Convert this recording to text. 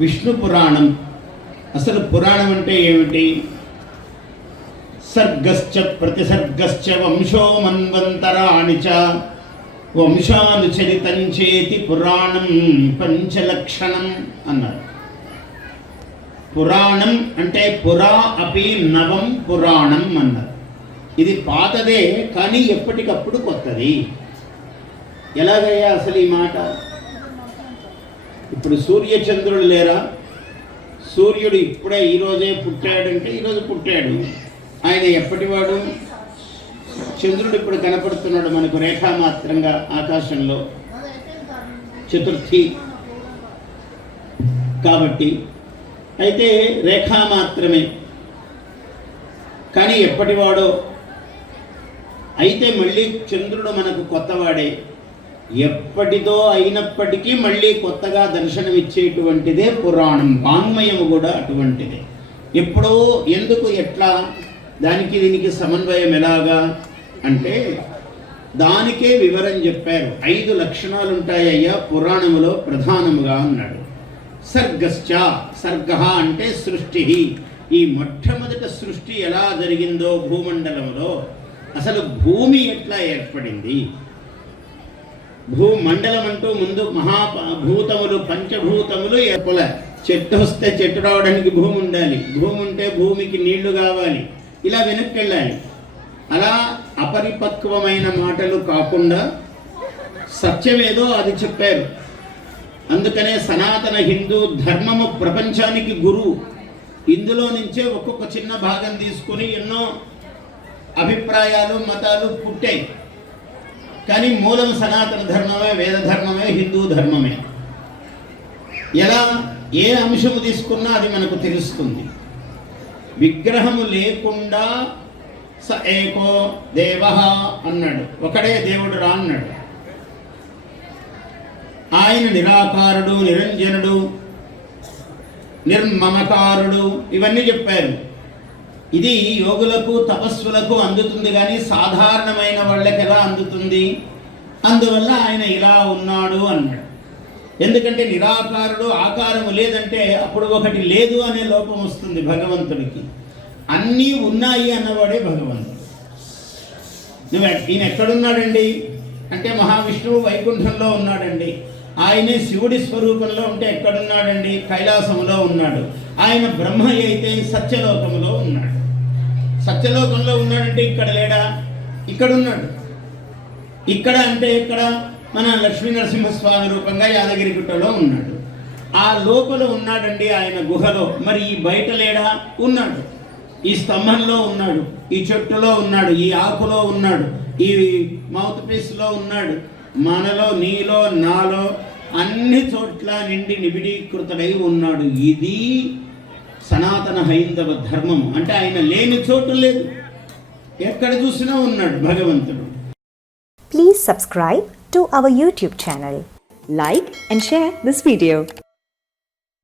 విష్ణు పురాణం. అసలు పురాణం అంటే ఏమిటి? సర్గశ్చ ప్రతిసర్గశ్చ వంశో మన్వంతరాణి చ. వంశానుచరితం చేతి పురాణం పంచలక్షణం అన్నారు. పురాణం అంటే పురా అపి నవం పురాణం అన్నారు. ఇది పాతదే కానీ ఎప్పటికప్పుడు కొత్తది. ఎలాగయ్యా అసలు ఈ మాట? ఇప్పుడు సూర్యచంద్రుడు లేరా? సూర్యుడు ఇప్పుడే ఈరోజే పుట్టాడంటే ఈరోజు పుట్టాడు. ఆయన ఎప్పటివాడు? చంద్రుడు ఇప్పుడు కనపడుతున్నాడు మనకు రేఖామాత్రంగా ఆకాశంలో. చతుర్థి. కాబట్టి అయితే రేఖా మాత్రమే. కానీ ఎప్పటివాడో? అయితే మళ్ళీ చంద్రుడు మనకు కొత్తవాడే. ఎప్పటిదో అయినప్పటికీ మళ్ళీ కొత్తగా దర్శనమిచ్చేటువంటిదే పురాణం. వాంగ్మయము కూడా అటువంటిదే. ఎప్పుడో ఎందుకు ఎట్లా దానికి దీనికి సమన్వయం ఎలాగా అంటే దానికే వివరం చెప్పారు. ఐదు లక్షణాలు ఉంటాయ్యా పురాణములో ప్రధానముగా అన్నాడు. సర్గశ్చ సర్గ అంటే సృష్టి. ఈ మొట్టమొదట సృష్టి ఎలా జరిగిందో భూమండలంలో అసలు భూమి ఎట్లా ఏర్పడింది? భూమండలం అంటూ ముందు మహా భూతములు పంచభూతములు ఏర్పల చెట్టు వస్తే చెట్టు రావడానికి భూమి ఉండాలి భూమి ఉంటే భూమికి నీళ్ళు కావాలి. ఇలా వెనక్కి వెళ్ళాలి అలా అపరిపక్వమైన మాటలు కాకుండా సత్యమేదో అది చెప్పారు. అందుకనే సనాతన హిందూ ధర్మము ప్రపంచానికి గురువు. ఇందులో నుంచే ఒక్కొక్క చిన్న భాగం తీసుకుని ఎన్నో అభిప్రాయాలు మతాలు పుట్టాయి. కానీ మూలం సనాతన ధర్మమే వేద ధర్మమే హిందూ ధర్మమే. ఎలా ఏ అంశము తీసుకున్నా అది మనకు తెలుస్తుంది. విగ్రహము లేకుండా స ఏకో దేవ అన్నాడు. ఒకడే దేవుడు రా అన్నాడు. ఆయన నిరాకారుడు నిరంజనుడు నిర్మమకారుడు ఇవన్నీ చెప్పారు. ఇది యోగులకు తపస్సులకు అందుతుంది కానీ సాధారణమైన వాళ్ళకి ఎలా అందుతుంది? అందువల్ల ఆయన ఇలా ఉన్నాడు అన్నాడు. ఎందుకంటే నిరాకారుడు ఆకారము లేదంటే అప్పుడు ఒకటి లేదు అనే లోపం వస్తుంది భగవంతుడికి. అన్నీ ఉన్నాయి అన్నవాడే భగవంతుడు. నువ్వు ఈయన ఎక్కడున్నాడండి? అంటే మహావిష్ణువు వైకుంఠంలో ఉన్నాడండి. ఆయనే శివుడి స్వరూపంలో ఉంటే ఎక్కడున్నాడండి? కైలాసంలో ఉన్నాడు. ఆయన బ్రహ్మ అయితే సత్యలోకంలో ఉన్నాడు. సత్యలోకంలో ఉన్నాడంటే ఇక్కడ లేడా? ఇక్కడ ఉన్నాడు ఇక్కడ అంటే ఇక్కడ మన లక్ష్మీ నరసింహస్వామి రూపంగా యాదగిరి గుట్టలో ఉన్నాడు. ఆ లోపల ఉన్నాడండి ఆయన గుహలో. మరి ఈ బయట లేడా? ఉన్నాడు. ఈ స్తంభంలో ఉన్నాడు. ఈ చెట్టులో ఉన్నాడు. ఈ ఆకులో ఉన్నాడు. ఈ మౌత్ పీస్లో ఉన్నాడు. మనలో నీలో నాలో అన్ని చోట్ల నిండి నిబిడీకృతడై ఉన్నాడు. ఇది సనాతన హైందవ ధర్మం. అంటే ఆయన లేని చోటు లేదు. ఎక్కడ చూసినా ఉన్నాడు భగవంతుడు. Please subscribe to our YouTube channel like and share this video